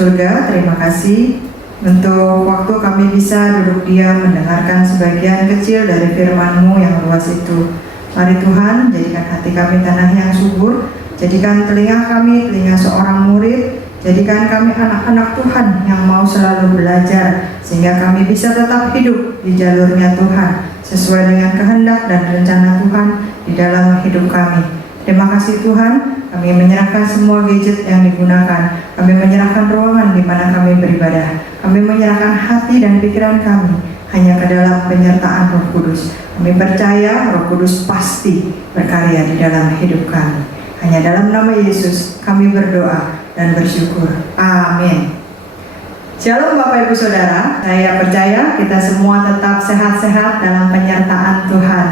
surga, terima kasih untuk waktu kami bisa duduk diam mendengarkan sebagian kecil dari firman-Mu yang luas itu. Mari Tuhan, jadikan hati kami tanah yang subur, jadikan telinga kami telinga seorang murid, jadikan kami anak-anak Tuhan yang mau selalu belajar, sehingga kami bisa tetap hidup di jalurnya Tuhan, sesuai dengan kehendak dan rencana Tuhan di dalam hidup kami. Terima kasih Tuhan, kami menyerahkan semua gadget yang digunakan, kami menyerahkan ruangan di mana kami beribadah, kami menyerahkan hati dan pikiran kami hanya ke dalam penyertaan Roh Kudus. Kami percaya Roh Kudus pasti berkarya di dalam hidup kami. Hanya dalam nama Yesus kami berdoa dan bersyukur. Amin. Shalom Bapak Ibu Saudara, saya percaya kita semua tetap sehat-sehat dalam penyertaan Tuhan.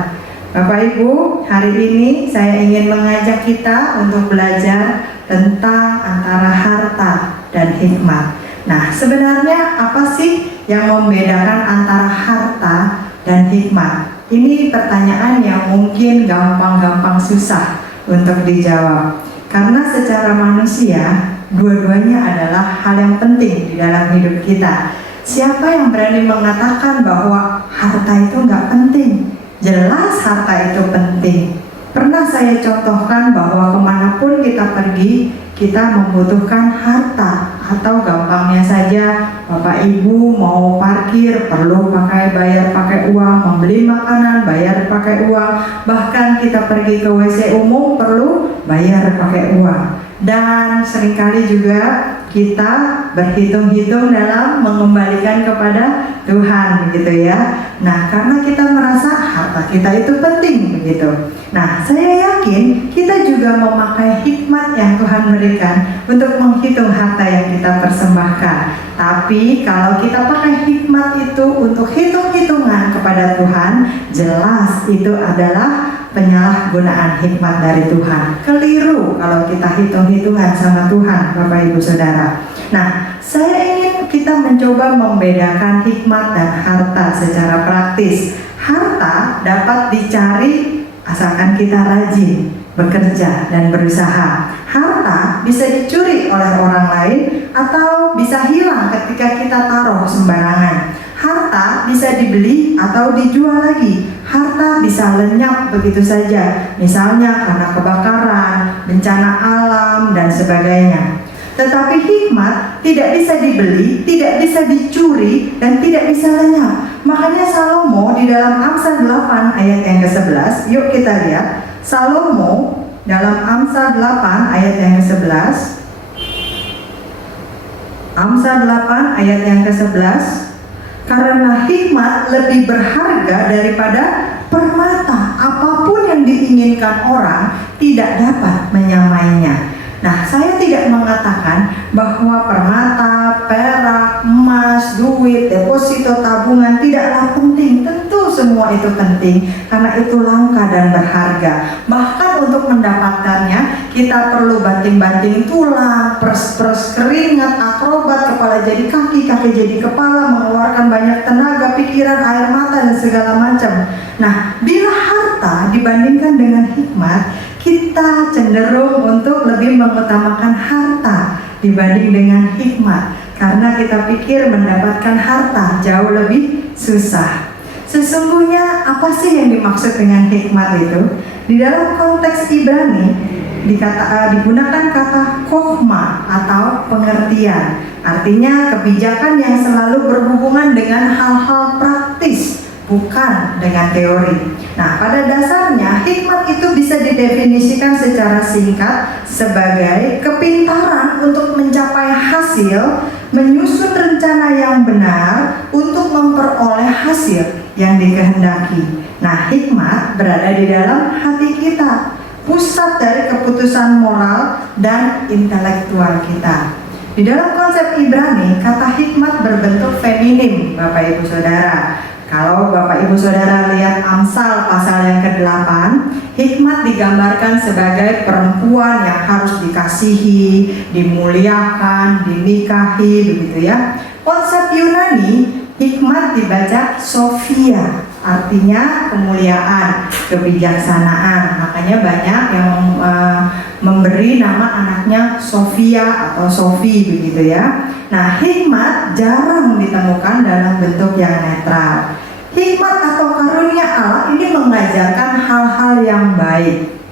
Bapak Ibu, hari ini saya ingin mengajak kita untuk belajar tentang antara harta dan hikmat. Nah, sebenarnya apa sih yang membedakan antara harta dan hikmat? Ini pertanyaan yang mungkin gampang-gampang susah untuk dijawab. Karena secara manusia, dua-duanya adalah hal yang penting di dalam hidup kita. Siapa yang berani mengatakan bahwa harta itu nggak penting? Jelas harta itu penting. Pernah saya contohkan bahwa kemanapun kita pergi, kita membutuhkan harta. Atau gampangnya saja, Bapak Ibu mau parkir perlu bayar pakai uang, membeli makanan bayar pakai uang, bahkan kita pergi ke WC umum perlu bayar pakai uang. Dan seringkali juga kita berhitung-hitung dalam mengembalikan kepada Tuhan, begitu ya. Nah, karena kita merasa harta kita itu penting, begitu. Nah, saya yakin kita juga memakai hikmat yang Tuhan berikan untuk menghitung harta yang kita persembahkan. Tapi kalau kita pakai hikmat itu untuk hitung-hitungan kepada Tuhan, jelas itu adalah penyalahgunaan hikmat dari Tuhan. Keliru kalau kita hitung-hitungan sama Tuhan, Bapak Ibu Saudara. Nah, saya ingin kita mencoba membedakan hikmat dan harta secara praktis. Harta dapat dicari asalkan kita rajin bekerja dan berusaha. Harta bisa dicuri oleh orang lain atau bisa hilang ketika kita taruh sembarangan. Harta bisa dibeli atau dijual lagi. Harta bisa lenyap begitu saja, misalnya karena kebakaran, bencana alam, dan sebagainya. Tetapi hikmat tidak bisa dibeli, tidak bisa dicuri, dan tidak bisa lenyap. Makanya Salomo di dalam Amsal 8 ayat yang ke-11, yuk kita lihat. Salomo dalam Amsal 8 ayat yang ke-11. Amsal 8 ayat yang ke-11. Karena hikmat lebih berharga daripada permata. Apapun yang diinginkan orang tidak dapat menyamainya. Nah, saya tidak mengatakan bahwa permata, perak, emas, duit, deposito, tabungan tidaklah penting. Tentu semua itu penting karena itu langka dan berharga. Bahkan untuk mendapatkannya kita perlu banting-banting tulang, pers-pers keringat, akrobat, kepala jadi kaki, kaki jadi kepala, mengeluarkan banyak tenaga, pikiran, air mata, dan segala macam. Nah, bila harta dibandingkan dengan hikmat, kita cenderung untuk lebih mengutamakan harta dibanding dengan hikmat, karena kita pikir mendapatkan harta jauh lebih susah. Sesungguhnya apa sih yang dimaksud dengan hikmat itu? Di dalam konteks Ibrani digunakan kata kokhma atau pengertian. Artinya kebijakan yang selalu berhubungan dengan hal-hal praktis, bukan dengan teori. Nah, pada dasarnya hikmat itu bisa didefinisikan secara singkat sebagai kepintaran untuk mencapai hasil, menyusun rencana yang benar untuk memperoleh hasil yang dikehendaki. Nah, hikmat berada di dalam hati kita, pusat dari keputusan moral dan intelektual kita. Di dalam konsep Ibrani, kata hikmat berbentuk feminim, Bapak Ibu Saudara. Kalau Bapak Ibu Saudara lihat Amsal pasal yang ke-8, hikmat digambarkan sebagai perempuan yang harus dikasihi, dimuliakan, dinikahi, begitu ya. Konsep Yunani, hikmat dibaca Sophia artinya kemuliaan, kebijaksanaan. Makanya banyak yang memberi nama anaknya Sofia atau Sofi begitu ya. Nah, hikmat jarang ditemukan dalam bentuk yang netral. Hikmat atau karunia Allah ini mengajarkan hal-hal yang baik.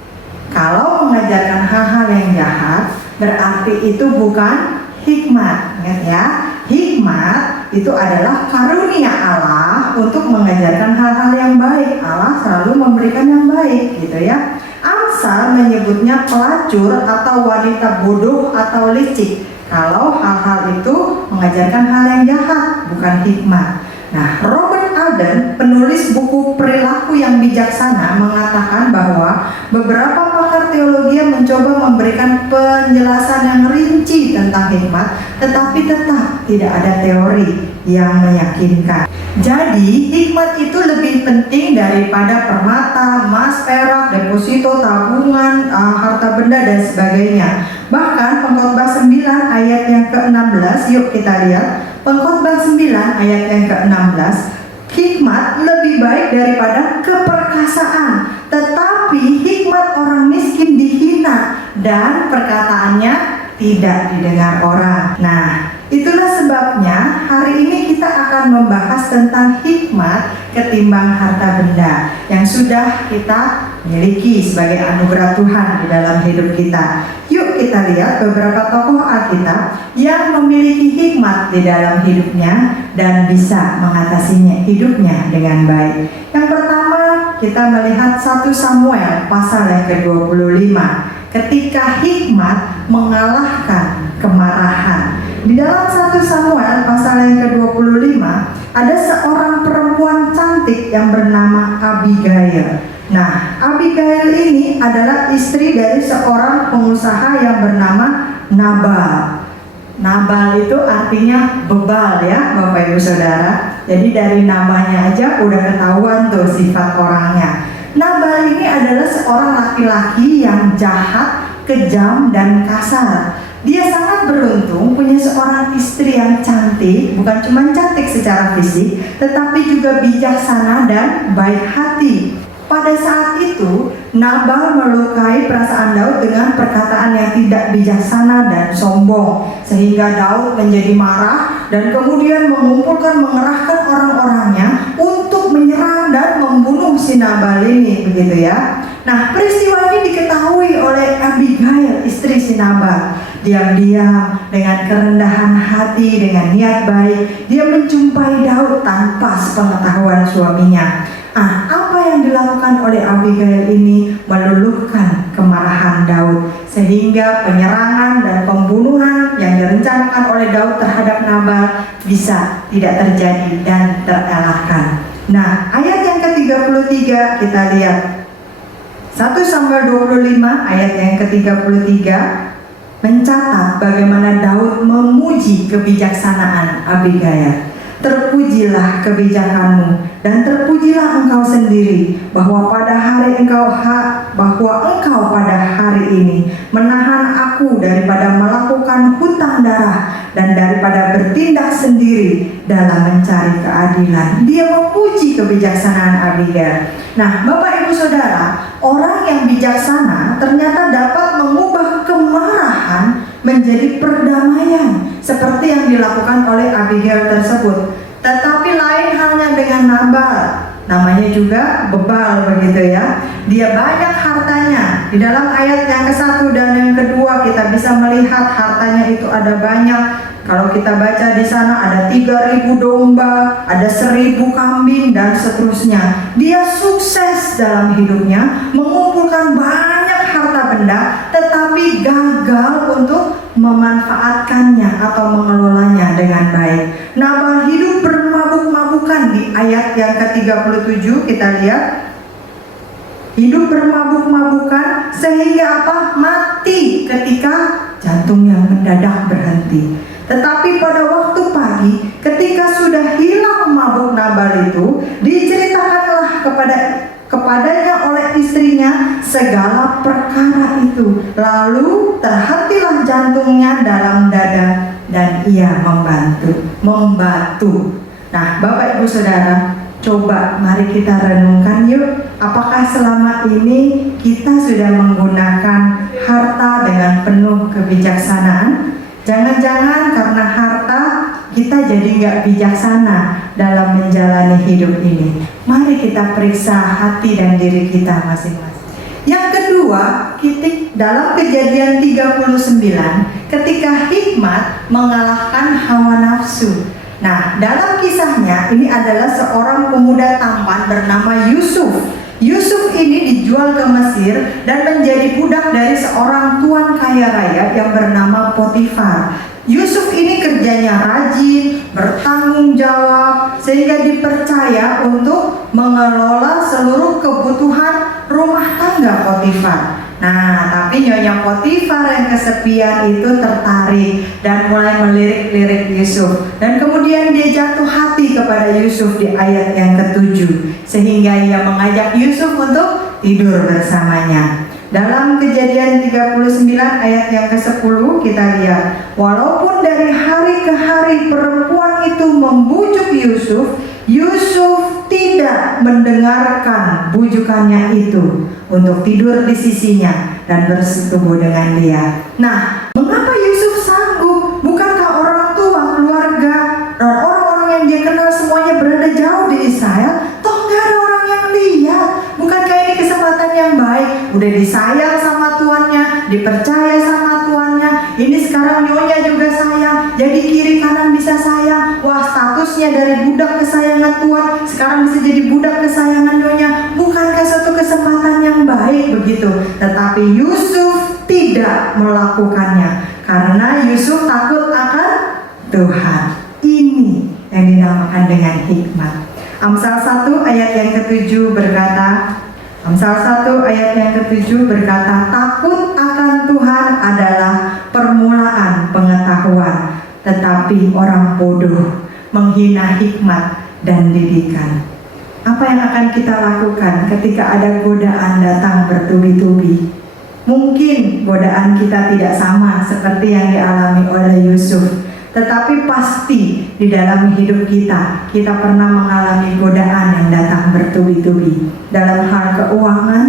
Kalau mengajarkan hal-hal yang jahat, berarti itu bukan hikmat. Ingat ya, hikmat itu adalah karunia Allah untuk mengajarkan hal-hal yang baik. Allah selalu memberikan yang baik gitu ya. Amsal menyebutnya pelacur atau wanita bodoh atau licik kalau hal-hal itu mengajarkan hal yang jahat, bukan hikmat. Nah, Robert Alden, penulis buku Perilaku yang Bijaksana, mengatakan bahwa beberapa pakar teologi mencoba memberikan penjelasan yang rinci tentang hikmat, tetapi tetap tidak ada teori yang meyakinkan. Jadi, hikmat itu lebih penting daripada permata, emas, perak, deposito, tabungan, harta benda, dan sebagainya. Bahkan Pengkhotbah 9 ayat yang ke-16, yuk kita lihat. Pengkhotbah 9 ayat yang ke-16, hikmat lebih baik daripada keperkasaan, tetapi hikmat orang miskin dihina dan perkataannya tidak didengar orang. Nah, itulah sebabnya hari ini kita akan membahas tentang hikmat ketimbang harta benda yang sudah kita miliki sebagai anugerah Tuhan di dalam hidup kita. Yuk kita lihat beberapa tokoh Alkitab yang memiliki hikmat di dalam hidupnya dan bisa mengatasinya hidupnya dengan baik. Yang pertama, kita melihat 1 Samuel pasal yang ke-25. Ketika hikmat mengalahkan kemarahan. Di dalam 1 Samuel pasal yang ke-25 ada seorang perempuan cantik yang bernama Abigail. Nah, Abigail ini adalah istri dari seorang pengusaha yang bernama Nabal. Nabal itu artinya bebal ya Bapak Ibu Saudara. Jadi dari namanya aja udah ketahuan tuh sifat orangnya. Nabal ini adalah seorang laki-laki yang jahat, kejam, dan kasar. Dia sangat beruntung punya seorang istri yang cantik, bukan cuma cantik secara fisik, tetapi juga bijaksana dan baik hati. Pada saat itu, Nabal melukai perasaan Daud dengan perkataan yang tidak bijaksana dan sombong, sehingga Daud menjadi marah dan kemudian mengerahkan orang-orangnya untuk menyerang dan membunuh si Nabal ini, begitu ya. Nah, peristiwa ini diketahui oleh Abigail, istri si Nabal. Diam-diam, dengan kerendahan hati, dengan niat baik, dia menjumpai Daud tanpa sepengetahuan suaminya. Apa yang dilakukan oleh Abigail ini meluluhkan kemarahan Daud, sehingga penyerangan dan pembunuhan yang direncanakan oleh Daud terhadap Nabal bisa tidak terjadi dan terelakkan. Nah, ayat yang ke-33 kita lihat. 1 Samuel 25 ayat yang ke-33 mencatat bagaimana Daud memuji kebijaksanaan Abigail. Terpujilah kebijakanmu dan terpujilah engkau sendiri bahwa engkau pada hari ini menahan aku daripada melakukan hutang darah dan daripada bertindak sendiri dalam mencari keadilan. Dia memuji kebijaksanaan Abigail. Nah, Bapak Ibu Saudara, orang yang bijaksana ternyata dapat mengubah kemarahan menjadi perdamaian seperti yang dilakukan oleh Abigail tersebut. Tetapi lain halnya dengan Nabal, namanya juga bebal begitu ya. Dia banyak hartanya. Di dalam ayat yang ke-1 dan yang kedua kita bisa melihat hartanya itu ada banyak. Kalau kita baca di sana ada 3.000 domba, ada 1.000 kambing dan seterusnya. Dia sukses dalam hidupnya, mengumpulkan banyak harta benda, tetapi gagal untuk memanfaatkannya atau mengelolanya dengan baik. Nabal hidup bermabuk-mabukan. Di ayat yang ke-37 kita lihat, hidup bermabuk-mabukan sehingga mati ketika jantungnya mendadak berhenti. Tetapi pada waktu pagi, ketika sudah hilang mabuk Nabal itu, diceritakanlah kepadanya oleh istrinya segala perkara itu. Lalu terhentilah jantungnya dalam dada dan ia membatu. Nah, Bapak Ibu Saudara, Coba mari kita renungkan yuk, apakah selama ini kita sudah menggunakan harta dengan penuh kebijaksanaan? Jangan-jangan karena harta kita jadi nggak bijaksana dalam menjalani hidup ini. Mari kita periksa hati dan diri kita masing-masing. Yang kedua, dalam Kejadian 39, ketika hikmat mengalahkan hawa nafsu. Nah, dalam kisahnya ini adalah seorang pemuda tampan bernama Yusuf. Yusuf ini dijual ke Mesir dan menjadi budak dari seorang tuan kaya raya yang bernama Potifar. Yusuf ini kerjanya rajin, bertanggung jawab, sehingga dipercaya untuk mengelola seluruh kebutuhan rumah tangga Potifar. Nah, tapi Nyonya Potifar yang kesepian itu tertarik dan mulai melirik-lirik Yusuf. Dan kemudian dia jatuh hati kepada Yusuf di ayat yang ke-7, sehingga ia mengajak Yusuf untuk tidur bersamanya. Dalam Kejadian 39 ayat yang ke-10 kita lihat, walaupun dari hari ke hari perempuan itu membujuk Yusuf, Yusuf tidak mendengarkan bujukannya itu untuk tidur di sisinya dan bersetubuh dengan dia. Nah, mengapa Yusuf sanggup? Bukankah orang tua, keluarga, dan orang-orang yang dia kenal semuanya berada jauh di Israel? Toh nggak ada orang yang lihat. Bukankah ini kesempatan yang baik? Udah disayang sama tuannya, dipercaya sama tuannya. Ini sekarang Nyonya juga sayang, jadi kiri kanan bisa sayang. Wah, statusnya dari budak kesayangan tuan sekarang bisa jadi budak kesayangan Nyonya. Bukankah suatu kesempatan yang baik begitu? Tetapi Yusuf tidak melakukannya karena Yusuf takut akan Tuhan. Ini yang dinamakan dengan hikmat. Amsal 1 ayat yang ke-7 berkata, takut akan Tuhan adalah permulaan pengetahuan, tetapi orang bodoh menghina hikmat dan didikan. Apa yang akan kita lakukan ketika ada godaan datang bertubi-tubi? Mungkin godaan kita tidak sama seperti yang dialami oleh Yusuf, tetapi pasti di dalam hidup kita pernah mengalami godaan yang datang bertubi-tubi. Dalam hal keuangan,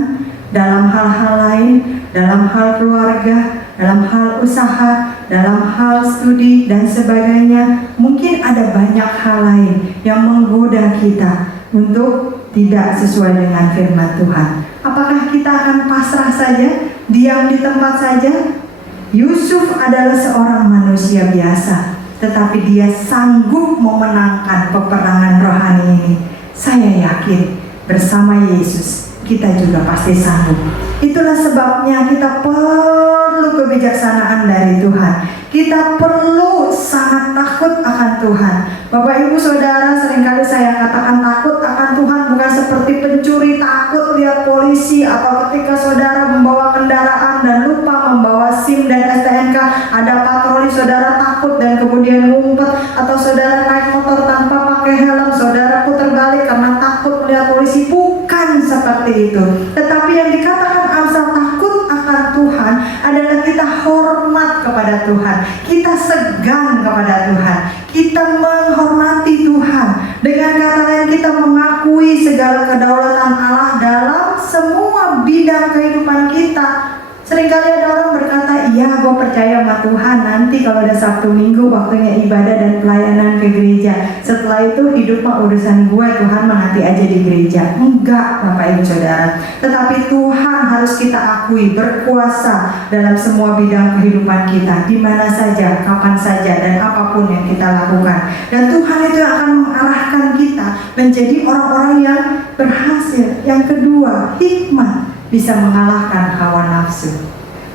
dalam hal-hal lain, dalam hal keluarga, dalam hal usaha, dalam hal studi dan sebagainya. Mungkin ada banyak hal lain yang menggoda kita untuk tidak sesuai dengan firman Tuhan. Apakah kita akan pasrah saja, diam di tempat saja? Yusuf adalah seorang manusia biasa, tetapi dia sanggup memenangkan peperangan rohani ini. Saya yakin bersama Yesus kita juga pasti sanggup. Itulah sebabnya kita perlu kebijaksanaan dari Tuhan. Kita perlu sangat takut akan Tuhan. Bapak Ibu Saudara, seringkali saya katakan takut akan Tuhan bukan seperti pencuri takut lihat polisi, atau ketika saudara membawa kendaraan dan lupa membawa SIM dan STNK, ada patroli, saudara takut dan kemudian ngumpet, atau saudara naik motor tanpa pakai helm, saudara putar balik karena takut melihat polisi. Bukan seperti itu. Tetapi yang dikatakan Amsal takut akan Tuhan adalah kita hormat kepada Tuhan, kita segan kepada Tuhan, kita menghormati Tuhan. Dengan kata lain, kita mengakui segala kedaulatan Allah dalam semua bidang kehidupan kita. Seringkali ada orang berkata, iya gue percaya sama Tuhan, nanti kalau ada Sabtu Minggu waktunya ibadah dan pelayanan ke gereja, setelah itu hidup mah urusan gue, Tuhan mah nanti aja di gereja. Enggak Bapak Ibu Saudara, tetapi Tuhan harus kita akui berkuasa dalam semua bidang kehidupan kita, di mana saja, kapan saja, dan apapun yang kita lakukan. Dan Tuhan itu akan mengarahkan kita menjadi orang-orang yang berhasil. Yang kedua, hikmat bisa mengalahkan hawa nafsu.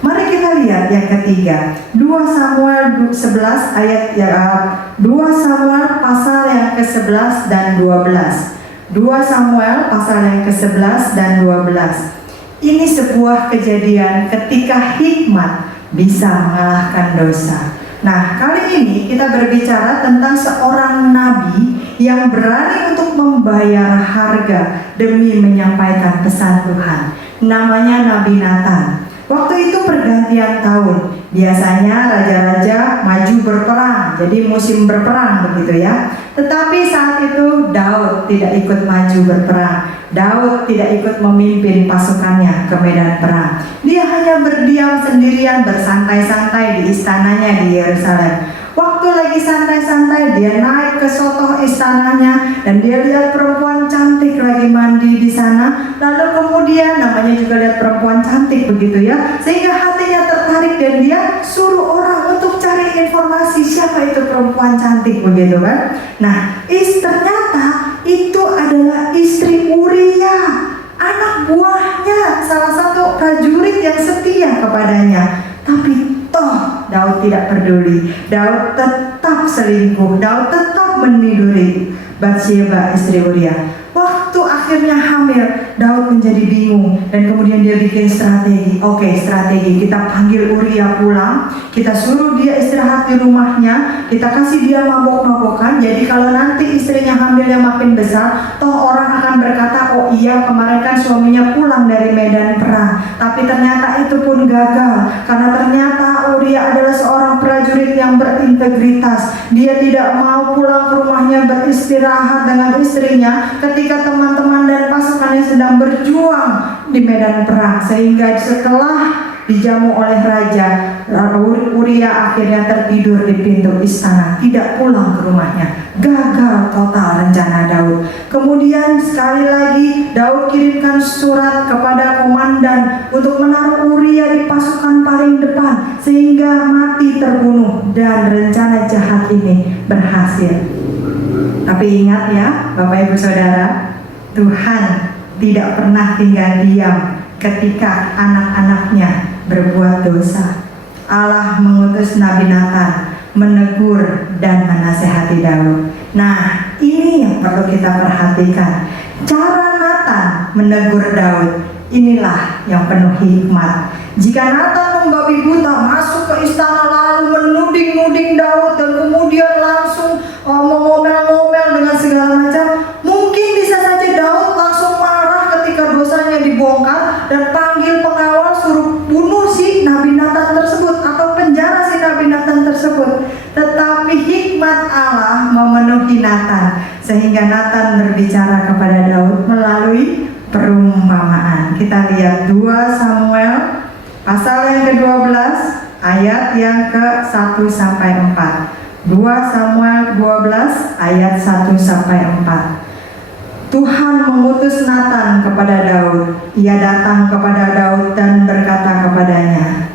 Mari kita lihat yang ketiga, 2 Samuel 11 ayat 2 Samuel pasal yang ke-11 dan 12. 2 Samuel pasal yang ke-11 dan 12. Ini sebuah kejadian ketika hikmat bisa mengalahkan dosa. Nah, kali ini kita berbicara tentang seorang nabi yang berani untuk membayar harga demi menyampaikan pesan Tuhan. Namanya Nabi Nathan. Waktu itu pergantian tahun. Biasanya raja-raja maju berperang, jadi musim berperang begitu ya. Tetapi saat itu Daud tidak ikut maju berperang. Daud tidak ikut memimpin pasukannya ke medan perang. Dia hanya berdiam sendirian, bersantai-santai di istananya di Yerusalem. Waktu lagi santai-santai, dia naik ke sotoh istananya dan dia lihat perempuan cantik lagi mandi di sana. Lalu kemudian namanya juga lihat perempuan cantik begitu ya, sehingga hatinya tertarik dan dia suruh orang untuk cari informasi siapa itu perempuan cantik begitu kan. Nah, ternyata itu adalah istri Uria, anak buahnya, salah satu prajurit yang setia kepadanya. Tapi toh Daud tidak peduli. Daud tetap selingkuh. Daud tetap meniduri Batsyeba istri Uria. Waktu akhirnya hamil, Daud menjadi bingung dan kemudian dia bikin strategi. Oke, strategi, kita panggil Uria pulang, kita suruh dia istirahat di rumahnya, kita kasih dia mabok-mabokan. Jadi kalau nanti istrinya hamilnya makin besar, toh orang akan berkata, oh iya kemarin kan suaminya pulang dari medan perang. Tapi ternyata itu pun gagal, karena ternyata Uria adalah seorang prajurit yang berintegritas. Dia tidak mau pulang ke rumahnya beristirahat dengan istrinya ketika teman-teman dan pasukannya sedang berjuang di medan perang, sehingga setelah dijamu oleh raja, Uria akhirnya tertidur di pintu istana, tidak pulang ke rumahnya. Gagal total rencana Daud. Kemudian sekali lagi Daud kirimkan surat kepada komandan untuk menaruh Uria di pasukan paling depan sehingga mati terbunuh, dan rencana jahat ini berhasil. Tapi ingat ya Bapak Ibu Saudara, Tuhan tidak pernah tinggal diam ketika anak-anaknya berbuat dosa. Allah mengutus Nabi Nathan menegur dan menasehati Daud. Nah, ini yang perlu kita perhatikan. Cara Nathan menegur Daud, inilah yang penuh hikmat. Jika Nathan membabi buta masuk ke istana lalu menuding-nuding Daud dan kemudian langsung mengomel-ngomel dengan segala macam, mungkin bisa saja Daud langsung marah ketika dosanya dibongkar dan panggil pengawal suruh bunuh si Nabi Nathan tersebut atau penjara si Nabi Nathan tersebut. Tetapi hikmat Allah memenuhi Nathan sehingga Nathan berbicara kepada Daud melalui perumpamaan. Kita lihat 2 Samuel pasal yang ke-12 ayat yang ke-1 sampai 4. 2 Samuel 12 ayat 1 sampai 4. Tuhan mengutus Nathan kepada Daud. Ia datang kepada Daud dan berkata kepadanya,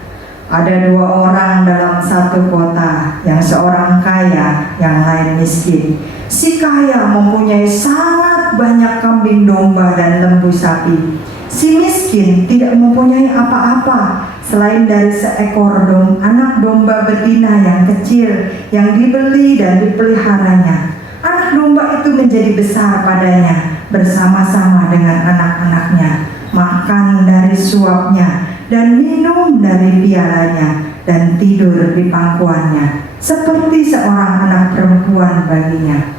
ada 2 orang dalam satu kota, yang seorang kaya, yang lain miskin. Si kaya mempunyai sangat banyak kambing domba dan lembu sapi. Si miskin tidak mempunyai apa-apa selain dari seekor anak domba betina yang kecil yang dibeli dan dipeliharanya. Anak domba itu menjadi besar padanya bersama-sama dengan anak-anaknya, makan dari suapnya dan minum dari pialanya dan tidur di pangkuannya seperti seorang anak perempuan baginya.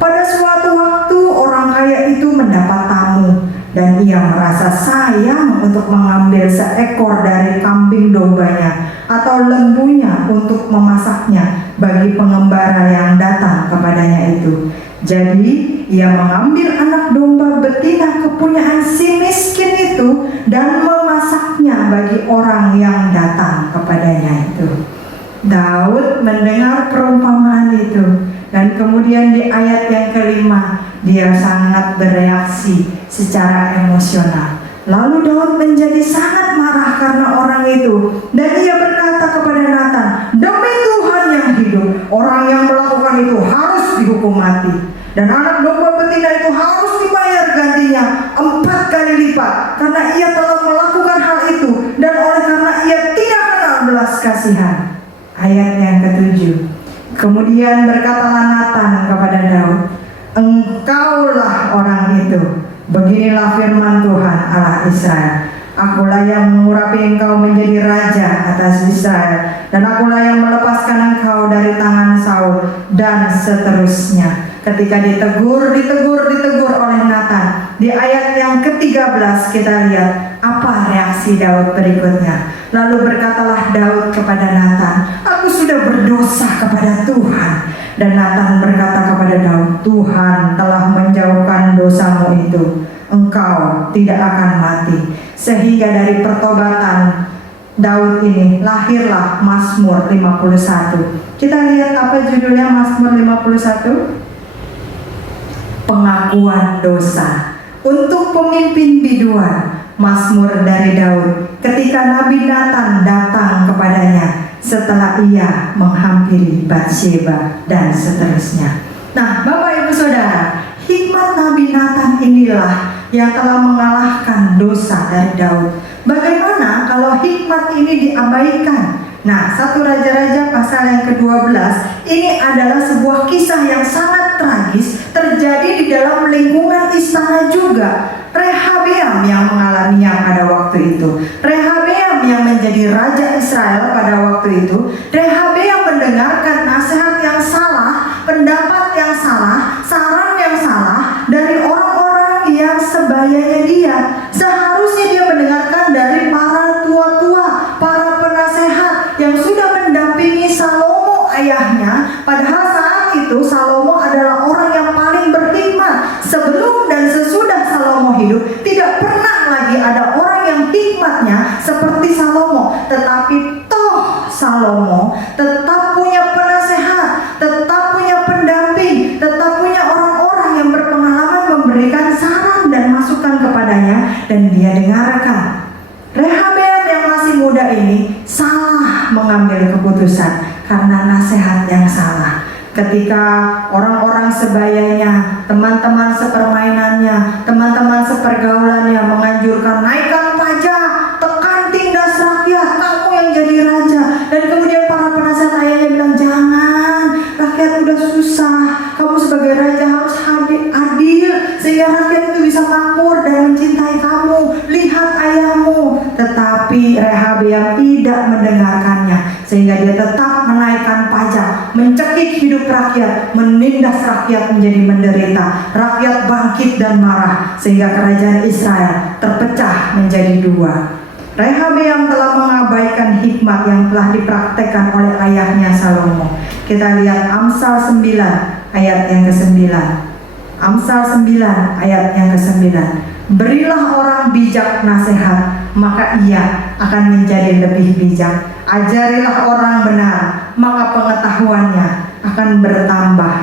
Pada suatu waktu orang kaya itu mendapat tamu dan ia merasa sayang untuk mengambil seekor dari kambing dombanya atau lembunya untuk memasaknya bagi pengembara yang datang kepadanya itu. Jadi ia mengambil anak domba betina kepunyaan si miskin itu dan memasaknya bagi orang yang datang kepadanya itu. Daud mendengar perumpamaan itu dan kemudian di ayat yang kelima dia sangat bereaksi secara emosional. Lalu Daud menjadi sangat marah karena orang itu dan ia berkata kepada Nathan, demi Tuhan yang hidup, orang yang melakukan itu harus dihukum mati, dan anak domba betina itu harus dibayar gantinya 4 kali lipat karena ia telah melakukan hal itu dan oleh karena ia tidak kenal belas kasihan. Ayat yang ke-7. Kemudian berkatalah Nathan kepada Daud, engkaulah orang itu. Beginilah firman Tuhan Allah Israel, akulah yang mengurapi engkau menjadi raja atas Israel, dan akulah yang melepaskan engkau dari tangan Saul, dan seterusnya. Ketika ditegur oleh Nathan, di ayat yang ke-13 kita lihat apa reaksi Daud berikutnya. Lalu berkatalah Daud kepada Natan, "Aku sudah berdosa kepada Tuhan." Dan Natan berkata kepada Daud, "Tuhan telah menjauhkan dosamu itu, engkau tidak akan mati." Sehingga dari pertobatan Daud ini lahirlah Mazmur 51. Kita lihat apa judulnya Mazmur 51? Pengakuan dosa. Untuk pemimpin biduan, Mazmur dari Daud ketika Nabi Natan datang kepadanya setelah ia menghampiri Batsheba dan seterusnya. Nah, Bapak Ibu Saudara, hikmat Nabi Natan inilah yang telah mengalahkan dosa dari Daud. Bagaimana kalau hikmat ini diabaikan? Nah, 1 Raja-Raja pasal yang ke-12 ini adalah sebuah kisah yang sangat tragis terjadi di dalam lingkungan istana juga. Rehabeam yang mengalaminya pada waktu itu. Rehabeam yang menjadi raja Israel pada waktu itu. Rehabeam mendengarkan nasihat yang salah, pendapat yang salah, saran yang salah dari orang-orang yang sebayanya dia. Seharusnya dia mendengarkan dari para tua-tua, para penasehat yang sudah mendampingi Salomo ayahnya. Padahal saat itu Salomo adalah orang yang paling berhikmat. Sebelum dan sesudah Salomo hidup, tidak pernah lagi ada orang yang hikmatnya seperti Salomo. Tetapi toh Salomo tetap punya penasehat, tetap punya pendamping, tetap punya orang-orang yang berpengalaman memberikan saran dan masukan kepadanya, dan dia dengarkan. Rehabeam yang masih muda ini salah mengambil keputusan karena nasihat yang salah. Ketika orang-orang sebayanya, teman-teman sepermainannya, teman-teman sepergaulannya menganjurkan naikkan pajak, tekan tindas rakyat, kamu yang jadi raja. Dan kemudian para penasihat ayahnya bilang, "Jangan, rakyat udah susah, kamu sebagai raja harus adil sehingga rakyat itu bisa makmur dan mencintai kamu. Lihat ayahmu." Tetapi Rehabeam tidak mendengarkannya, sehingga dia tetap menaikkan pajak, mencekik hidup rakyat, menindas rakyat menjadi menderita. Rakyat bangkit dan marah, sehingga kerajaan Israel terpecah menjadi dua. Rehabeam telah mengabaikan hikmat yang telah dipraktekkan oleh ayahnya Salomo. Kita lihat Amsal 9 ayat yang ke-9. Amsal 9 ayat yang ke-9. "Berilah orang bijak nasihat, maka ia akan menjadi lebih bijak. Ajarilah orang benar, maka pengetahuannya akan bertambah."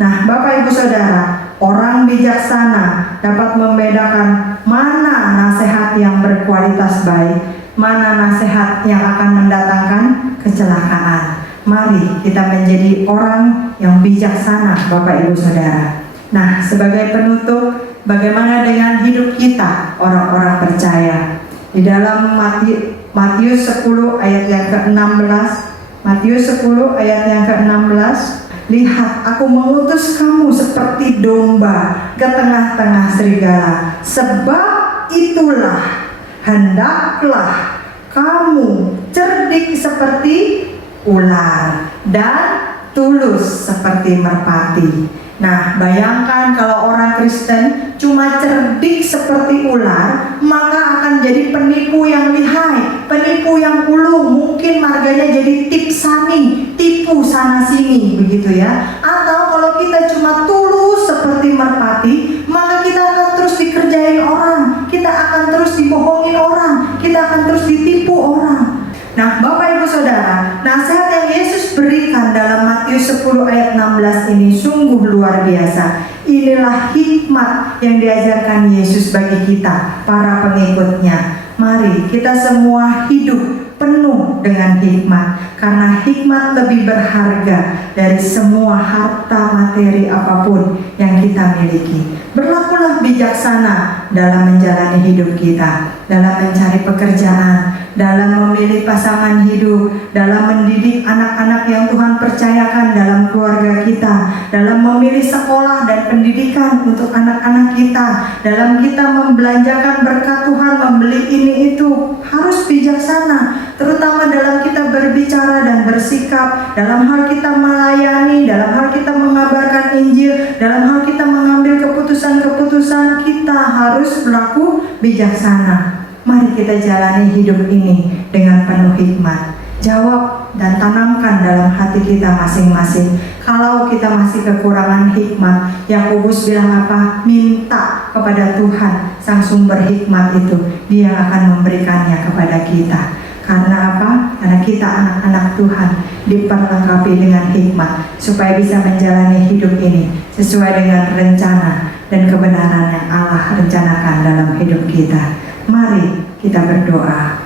Nah, Bapak Ibu Saudara, orang bijaksana dapat membedakan mana nasihat yang berkualitas baik, mana nasihat yang akan mendatangkan kecelakaan. Mari kita menjadi orang yang bijaksana, Bapak Ibu Saudara. Nah, sebagai penutup, bagaimana dengan hidup kita, orang-orang percaya? Di dalam Matius 10 ayat yang ke-16, Matius 10 ayat yang ke-16, "Lihat, aku mengutus kamu seperti domba ke tengah-tengah serigala. Sebab itulah, hendaklah kamu cerdik seperti ular dan tulus seperti merpati." Nah, bayangkan kalau orang Kristen cuma cerdik seperti ular, maka akan jadi penipu yang lihai, penipu yang ulung. Mungkin marganya jadi tipsani, tipu sana sini, begitu ya. Atau kalau kita cuma tulus seperti merpati, maka kita akan terus dikerjain orang, kita akan terus dibohongin orang, kita akan terus ditipu orang. Nah, Bapak Ibu Saudara, nasihat yang Yesus berikan dalam Matius 10 ayat 16 ini sungguh luar biasa. Inilah hikmat yang diajarkan Yesus bagi kita, para pengikutnya. Mari kita semua hidup penuh dengan hikmat, karena hikmat lebih berharga dari semua harta materi apapun yang kita miliki. Berlakulah bijaksana dalam menjalani hidup kita, dalam mencari pekerjaan, dalam memilih pasangan hidup, dalam mendidik anak-anak yang Tuhan percayakan dalam keluarga kita, dalam memilih sekolah dan pendidikan untuk anak-anak kita, dalam kita membelanjakan berkat Tuhan, membeli ini itu, harus bijaksana, terutama dalam kita berbicara dan bersikap, dalam hal kita melayani, dalam hal kita mengabarkan Injil, dalam hal kita mengambil keputusan-keputusan, kita harus berlaku bijaksana. Mari kita jalani hidup ini dengan penuh hikmat. Jawab dan tanamkan dalam hati kita masing-masing. Kalau kita masih kekurangan hikmat, Yakobus bilang apa? Minta kepada Tuhan, sang sumber hikmat itu. Dia akan memberikannya kepada kita. Karena apa? Karena kita anak-anak Tuhan, diperlengkapi dengan hikmat supaya bisa menjalani hidup ini sesuai dengan rencana dan kebenaran yang Allah rencanakan dalam hidup kita. Mari kita berdoa.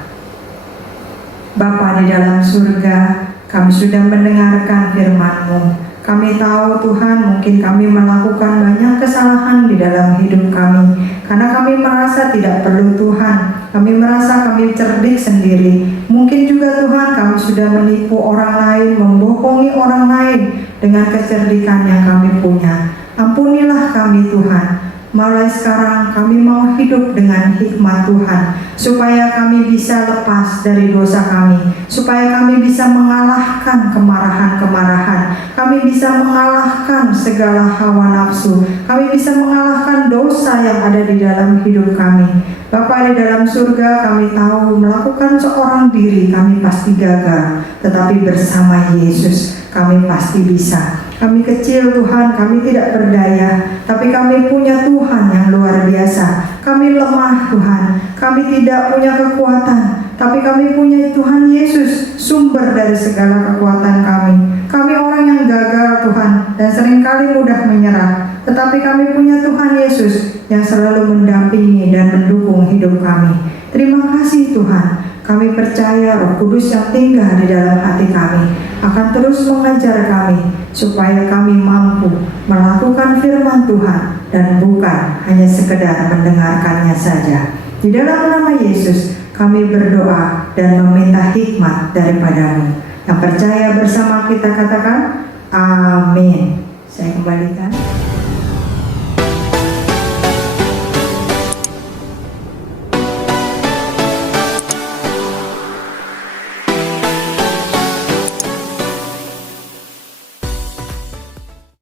Bapa di dalam surga, kami sudah mendengarkan firman-Mu. Kami tahu Tuhan, mungkin kami melakukan banyak kesalahan di dalam hidup kami, karena kami merasa tidak perlu Tuhan. Kami merasa kami cerdik sendiri. Mungkin juga Tuhan, kami sudah menipu orang lain, membohongi orang lain dengan kecerdikan yang kami punya. Ampunilah kami Tuhan. Mulai sekarang kami mau hidup dengan hikmat Tuhan, supaya kami bisa lepas dari dosa kami, supaya kami bisa mengalahkan kemarahan-kemarahan, kami bisa mengalahkan segala hawa nafsu, kami bisa mengalahkan dosa yang ada di dalam hidup kami. Bapa di dalam surga, kami tahu melakukan seorang diri kami pasti gagal, tetapi bersama Yesus kami pasti bisa. Kami kecil Tuhan, kami tidak berdaya, tapi kami punya Tuhan yang luar biasa. Kami lemah Tuhan, kami tidak punya kekuatan, tapi kami punya Tuhan Yesus, sumber dari segala kekuatan kami. Kami orang yang gagal Tuhan, dan seringkali mudah menyerah, tetapi kami punya Tuhan Yesus yang selalu mendampingi dan mendukung hidup kami. Terima kasih Tuhan. Kami percaya Roh Kudus yang tinggal di dalam hati kami akan terus mengajar kami supaya kami mampu melakukan firman Tuhan dan bukan hanya sekedar mendengarkannya saja. Di dalam nama Yesus kami berdoa dan meminta hikmat daripada-Mu. Yang percaya bersama kita katakan amin. Saya kembalikan.